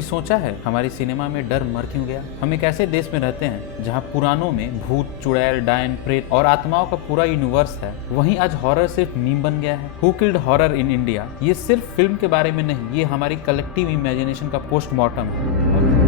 कभी सोचा है हमारी सिनेमा में डर मर क्यों गया? हम एक ऐसे देश में रहते हैं जहां पुरानों में भूत, चुड़ैल, डायन, प्रेत और आत्माओं का पूरा यूनिवर्स है। वहीं आज हॉरर सिर्फ मीम बन गया है। Who killed horror in India? ये सिर्फ फिल्म के बारे में नहीं, ये हमारी कलेक्टिव इमेजिनेशन का पोस्टमार्टम है।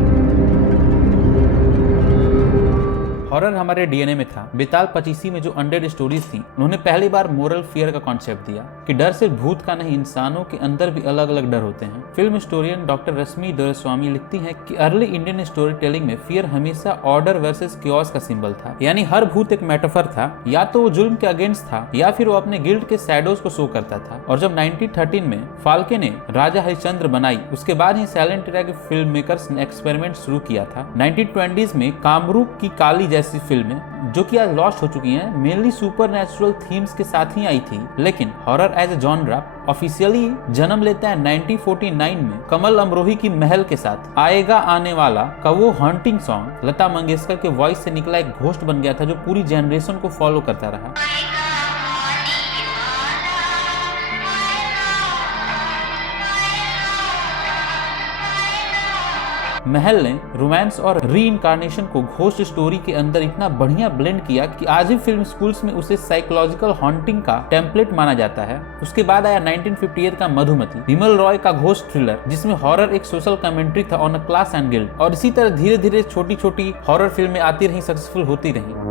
हॉरर हमारे डीएनए में था। बेताल 25 में जो अनडेड स्टोरीज थी, उन्होंने पहली बार मोरल फियर का कॉन्सेप्ट दिया कि डर सिर्फ भूत का नहीं, इंसानों के अंदर भी अलग अलग डर होते हैं। फिल्म हिस्टोरियन डॉक्टर रश्मि दोरास्वामी लिखती हैं कि अर्ली इंडियन स्टोरी टेलिंग में फियर हमेशा ऑर्डर वर्सेस क्योस का सिंबल था। यानी हर भूत एक मेटाफर था, या तो वो जुल्म के अगेंस्ट था या फिर वो अपने गिल्ड के शैडोज को शो करता था। और जब 1913 में फाल्के ने राजा हरिश्चंद्र बनाई, उसके बाद ही साइलेंट एरा के फिल्म मेकर्स ने एक्सपेरिमेंट शुरू किया था। 1920s में कामरूप की काली जैसी फिल्में, जो कि आज लॉस्ट हो चुकी हैं, मेनली सुपरनैचुरल थीम्स के साथ ही आई थी। लेकिन horror as a genre officially जन्म लेता है 1949 में कमल अमरोही की महल के साथ। आएगा आने वाला का वो हॉन्टिंग सॉन्ग लता मंगेशकर के वॉइस से निकला एक घोस्ट बन गया था, जो पूरी जनरेशन को फॉलो करता रहा। महल ने रोमांस और री इनकारनेशन को घोस्ट स्टोरी के अंदर इतना बढ़िया ब्लेंड किया कि आज भी फिल्म स्कूल्स में उसे साइकोलॉजिकल हॉन्टिंग का टेम्पलेट माना जाता है। उसके बाद आया 1958 का मधुमती, विमल रॉय का घोस्ट थ्रिलर, जिसमें हॉरर एक सोशल कमेंट्री था on a class and guild. और इसी तरह धीरे धीरे छोटी छोटी हॉरर फिल्में आती रही, सक्सेसफुल होती रही।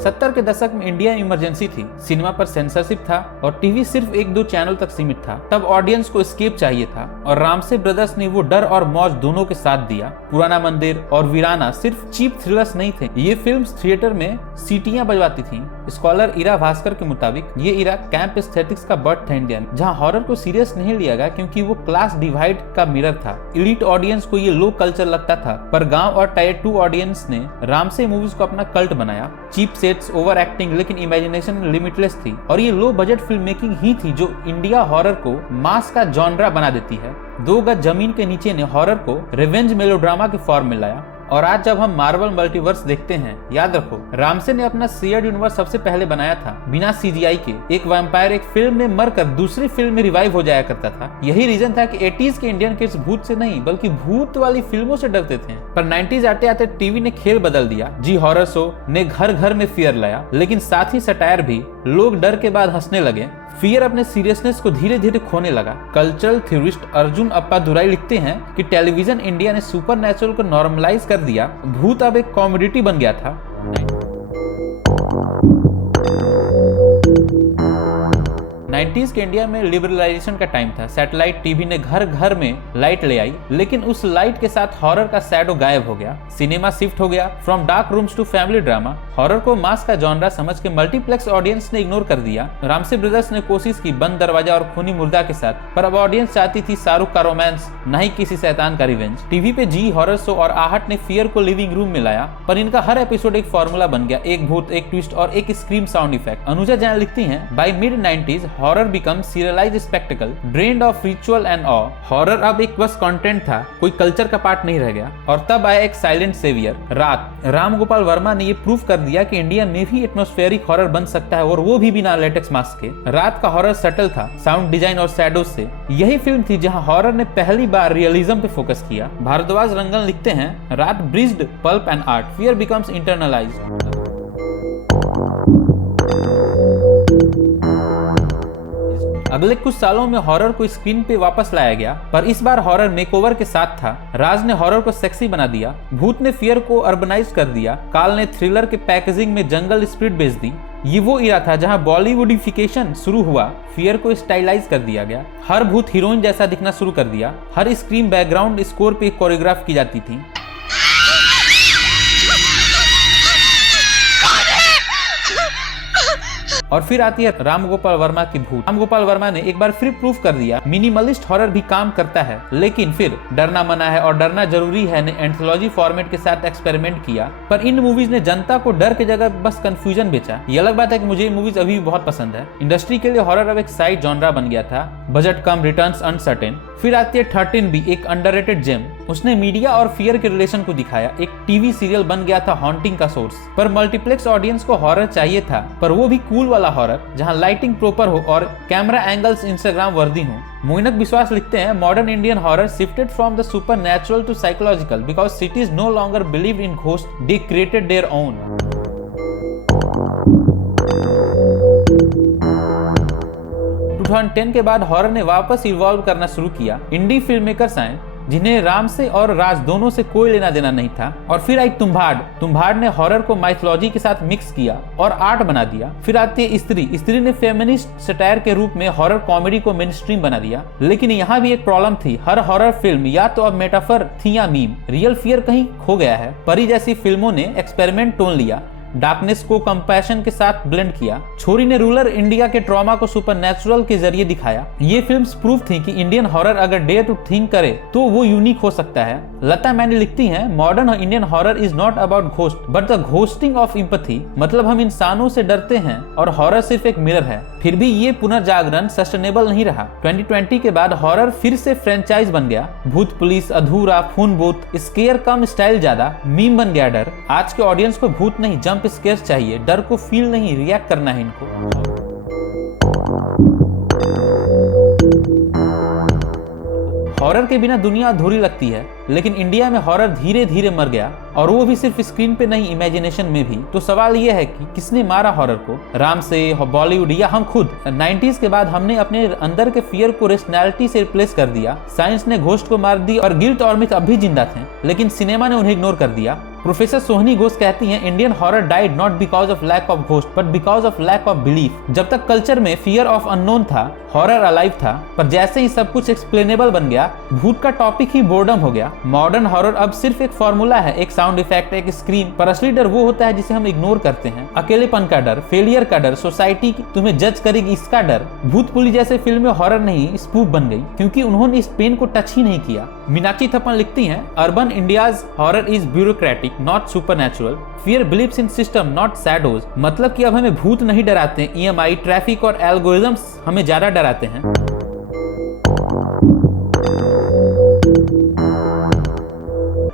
70 के दशक में इंडिया इमरजेंसी थी। सिनेमा पर सेंसरशिप था और टीवी सिर्फ 1-2 चैनल तक सीमित था। तब ऑडियंस को एस्केप चाहिए था और रामसे ब्रदर्स ने वो डर और मौज दोनों के साथ दिया। पुराना मंदिर और वीराना सिर्फ चीप थ्रिलर्स नहीं थे, ये फिल्म्स थिएटर में सीटियां बजवाती थीं। स्कॉलर इरा भास्कर के मुताबिक ये इरा कैंप एस्थेटिक्स का बर्थ था इंडिया में, जहां हॉरर को सीरियस नहीं लिया गया क्योंकि वो क्लास डिवाइड का मिरर था। एलीट ऑडियंस को ये लो कल्चर लगता था, पर गांव और टायर 2 ऑडियंस ने रामसे मूवीज को अपना कल्ट बनाया। चीप सेट्स, ओवर एक्टिंग, लेकिन इमेजिनेशन लिमिटलेस थी। और ये लो बजट फिल्म मेकिंग ही थी जो इंडिया हॉरर को मास का जॉनरा बना देती है। 2 गज जमीन के नीचे ने हॉरर को रिवेंज मेलोड्रामा के फॉर्म में लाया। और आज जब हम मार्वल मल्टीवर्स देखते हैं, याद रखो रामसे ने अपना शेयर्ड यूनिवर्स सबसे पहले बनाया था, बिना सीजीआई के। एक वैम्पायर एक फिल्म में मरकर दूसरी फिल्म में रिवाइव हो जाया करता था। यही रीजन था कि 80s के इंडियन किड्स भूत से नहीं बल्कि भूत वाली फिल्मों से डरते थे। पर 90s आते आते टीवी ने खेल बदल दिया। जी हॉरर शो ने घर घर में फियर लाया, लेकिन साथ ही सटायर भी। लोग डर के बाद हंसने लगे। फियर अपने सीरियसनेस को धीरे धीरे खोने लगा। कल्चरल थ्योरिस्ट अर्जुन अप्पादुराई लिखते हैं कि टेलीविजन इंडिया ने सुपरनैचुरल को नॉर्मलाइज कर दिया। भूत अब एक कॉमोडिटी बन गया था। 90s के इंडिया में लिबरलाइजेशन का टाइम था। सैटेलाइट टीवी ने घर घर में लाइट ले आई, लेकिन उस लाइट के साथ हॉरर का शैडो गायब हो गया। सिनेमा शिफ्ट हो गया from dark rooms to family drama. Horror को मास का जॉनरा समझ के मल्टीप्लेक्स ऑडियंस ने इग्नोर कर दिया। रामसे ब्रदर्स ने कोशिश की बंद दरवाजा और खूनी मुर्दा के साथ, पर अब ऑडियंस चाहती थी शाहरुख का रोमांस, न ही किसी शैतान का रिवेंज। टीवी पे जी हॉरर शो और आहट ने फियर को लिविंग रूम में लाया, पर इनका हर एपिसोड एक फॉर्मूला बन गया, एक भूत, एक ट्विस्ट और एक scream sound effect. Anuja Jain लिखती हैं, by mid 90s horror became serialized spectacle drained of ritual and awe. Horror अब एक बस कंटेंट था, कोई कल्चर का पार्ट नहीं रह गया। और तब आया एक साइलेंट सेवियर, रात। राम गोपाल वर्मा ने ये प्रूव कर दिया कि इंडिया में भी एटमॉस्फेरिक हॉरर बन सकता है, और वो भी बिना लेटेक्स मास्क के। रात का हॉरर सटल था, साउंड डिजाइन और शैडोज से। यही फिल्म थी जहां हॉरर ने पहली बार रियलिज्म पे फोकस किया। भारद्वाज रंगन लिखते हैं, रात bridged pulp and art, fear becomes internalised. अगले कुछ सालों में हॉरर को स्क्रीन पे वापस लाया गया, पर इस बार हॉरर मेकओवर के साथ था। राज ने हॉरर को सेक्सी बना दिया, भूत ने फियर को अर्बनाइज कर दिया, काल ने थ्रिलर के पैकेजिंग में जंगल स्पिरिट बेच दी। ये वो इरा था जहां बॉलीवुडिफिकेशन शुरू हुआ, फियर को स्टाइलाइज कर दिया गया, हर भूत हीरोइन जैसा दिखना शुरू कर दिया, हर स्क्रीम बैकग्राउंड स्कोर पे कोरियोग्राफ की जाती थी। और फिर आती है राम गोपाल वर्मा की भूत। राम गोपाल वर्मा ने एक बार फिर प्रूफ कर दिया मिनिमलिस्ट हॉरर भी काम करता है, लेकिन फिर डरना मना है और डरना जरूरी है ने एंथोलॉजी फॉर्मेट के साथ एक्सपेरिमेंट किया। पर इन मूवीज ने जनता को डर के जगह बस कंफ्यूजन बेचा। ये अलग बात है कि मुझे ये मूवीज अभी भी बहुत पसंद है। इंडस्ट्री के लिए हॉरर अब एक साइड जॉनरा बन गया था, बजट कम, रिटर्न्स अनसर्टेन। फिर आती है 13 भी, एक अंडररेटेड जेम। उसने मीडिया और फियर के रिलेशन को दिखाया। एक टीवी सीरियल बन गया था हॉन्टिंग का सोर्स। पर मल्टीप्लेक्स ऑडियंस को हॉरर चाहिए था, पर वो भी कूल वाला हॉरर जहां लाइटिंग प्रॉपर हो और कैमरा एंगल्स इंस्टाग्राम वर्दी हो। मोइनक विश्वास लिखते हैं, modern Indian horror shifted from the supernatural to psychological because cities no longer believe in ghost, they created their own. 2010 के बाद हॉरर ने वापस इवॉल्व करना शुरू किया। इंडी फिल्म मेकर्स आए जिन्हें राम से और राज दोनों से कोई लेना देना नहीं था। और फिर आई तुम्बाड़ ने हॉरर को माइथोलॉजी के साथ मिक्स किया और आर्ट बना दिया। फिर आती है स्त्री ने फेमिनिस्ट सटायर के रूप में हॉरर कॉमेडी को मेन स्ट्रीम बना दिया। लेकिन यहाँ भी एक प्रॉब्लम थी, हर हॉरर फिल्म या तो अब मेटाफर थी या मीम। रियल फियर कहीं खो गया है। परी जैसी फिल्मों ने एक्सपेरिमेंट टोन लिया, डार्कनेस को कंपैशन के साथ ब्लेंड किया। छोरी ने रूरल इंडिया के ट्रॉमा को सुपरनैचुरल के जरिए दिखाया। ये फिल्म्स प्रूफ थी कि इंडियन हॉरर अगर डेयर टू थिंक करे तो वो यूनिक हो सकता है। लता मैनी लिखती हैं, modern Indian horror is not about ghost but the ghosting of empathy. मतलब हम इंसानों से डरते हैं और हॉरर सिर्फ एक मिरर है। फिर भी ये पुनर्जागरण सस्टेनेबल नहीं रहा। 2020 के बाद हॉरर फिर से फ्रेंचाइज बन गया। भूत पुलिस अधूरा, खून बूथ, स्केयर कम स्टाइल ज्यादा, मीम बन गया डर। आज के ऑडियंस को भूत नहीं जंप स्केयर चाहिए, डर को फील नहीं रिएक्ट करना है इनको। हॉरर के बिना दुनिया अधूरी लगती है, लेकिन इंडिया में हॉरर धीरे धीरे मर गया और वो भी सिर्फ स्क्रीन पे नहीं, इमेजिनेशन में भी। तो सवाल ये है कि किसने मारा हॉरर को, राम से, बॉलीवुड या हम खुद? 90s के बाद हमने अपने अंदर के फियर को रेशनैलिटी से रिप्लेस कर दिया। साइंस ने घोस्ट को मार दी और गिल्ट और मिथ अब भी जिंदा थे, लेकिन सिनेमा ने उन्हें इग्नोर कर दिया। प्रोफेसर सोहनी घोष कहती हैं, Indian horror died not because of lack of ghost but because of lack of belief. जब तक कल्चर में फियर ऑफ अननोन था, हॉरर अलाइव था, पर जैसे ही सब कुछ एक्सप्लेनेबल बन गया, भूत का टॉपिक ही बोर्डम हो गया। मॉडर्न हॉरर अब सिर्फ एक फॉर्मूला है, एक साउंड इफेक्ट, एक स्क्रीन, पर असली डर वो होता है जिसे हम इग्नोर करते हैं। अकेलेपन का डर, फेलियर का डर, सोसाइटी तुम्हें जज करेगी इसका डर। भूत पुलिस जैसे फिल्में हॉरर नहीं स्पूफ बन गई क्योंकि उन्होंने इस पेन को टच ही नहीं किया। मीनाक्षी थप्पन लिखती हैं, urban India's horror is bureaucratic not supernatural. Fear believes in system not shadows. मतलब कि अब हमें भूत नहीं डराते, EMI, ट्रैफिक और एल्गोरिथम्स हमें ज्यादा डराते हैं।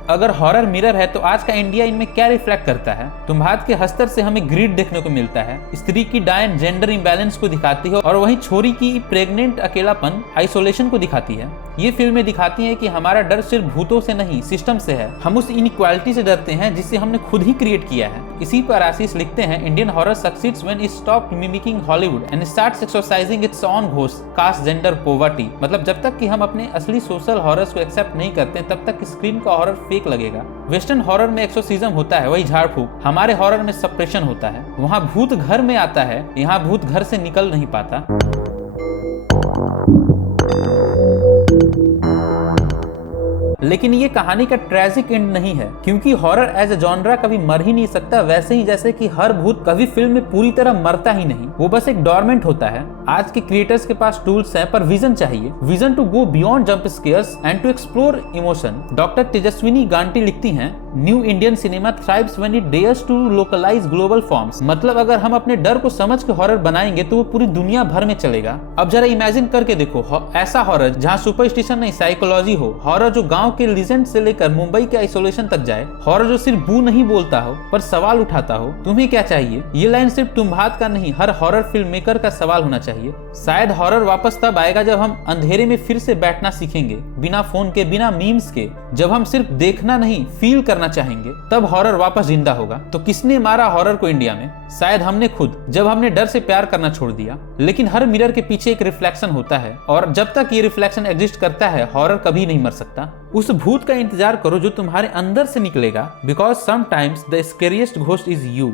अगर हॉरर मिरर है तो आज का इंडिया इनमें क्या रिफ्लेक्ट करता है? तुम्बाड़ के हस्तर से हमें ग्रीड देखने को मिलता है, स्त्री की डायन जेंडर इम्बैलेंस को दिखाती है और वहीं छोरी की प्रेग्नेंट अकेलापन, आइसोलेशन को दिखाती है। ये फिल्में दिखाती हैं कि हमारा डर सिर्फ भूतों से नहीं, सिस्टम से है। हम उस इनइक्वालिटी से डरते हैं जिसे हमने खुद ही क्रिएट किया है। इसी पर आशीष लिखते हैं, Indian horror succeeds when it stopped mimicking Hollywood and starts exercising its own ghost, caste, gender, poverty. मतलब जब तक कि हम अपने असली सोशल हॉरर्स को एक्सेप्ट नहीं करते, तब तक स्क्रीन का हॉरर फेक लगेगा। वेस्टर्न हॉरर में एक्सोर्सिज्म होता है, वही झाड़ फूक। हमारे हॉरर में सप्रेशन होता है। वहाँ भूत घर में आता है, यहाँ भूत घर से निकल नहीं पाता। लेकिन ये कहानी का ट्रेजिक एंड नहीं है, क्योंकि हॉरर एज ए जॉनरा कभी मर ही नहीं सकता, वैसे ही जैसे कि हर भूत कभी फिल्म में पूरी तरह मरता ही नहीं, वो बस एक डॉर्मेंट होता है। आज के क्रिएटर्स के पास टूल्स हैं, पर विजन चाहिए, vision to go beyond jump scares and to explore emotion. Doctor Tejaswini Ganti लिखती हैं, new Indian cinema thrives when it dares to localize global forms. मतलब अगर हम अपने डर को समझ के हॉरर बनाएंगे तो वो पूरी दुनिया भर में चलेगा। अब जरा इमेजिन करके देखो, ऐसा हॉरर जहाँ सुपरस्टिशन नहीं, साइकोलॉजी हो, हॉरर जो गांव के लीजेंड से लेकर मुंबई के आइसोलेशन तक जाए, हॉरर जो सिर्फ बू नहीं बोलता हो पर सवाल उठाता हो। तुम्हें क्या चाहिए? ये लाइन सिर्फ तुम्बाड़ का नहीं, हर हॉरर फिल्म मेकर का सवाल होना चाहिए। शायद हॉरर वापस तब आएगा जब हम अंधेरे में फिर से बैठना सीखेंगे, बिना फोन के, बिना मीम्स के। जब हम सिर्फ देखना नहीं, फील करना चाहेंगे, तब हॉरर वापस जिंदा होगा। तो किसने मारा हॉरर को इंडिया में? शायद हमने खुद, जब हमने डर से प्यार करना छोड़ दिया। लेकिन हर मिरर के पीछे एक रिफ्लेक्शन होता है, और जब तक ये रिफ्लेक्शन एग्जिस्ट करता है, हॉरर कभी नहीं मर सकता। उस भूत का इंतजार करो जो तुम्हारे अंदर से निकलेगा, because sometimes the scariest ghost is you.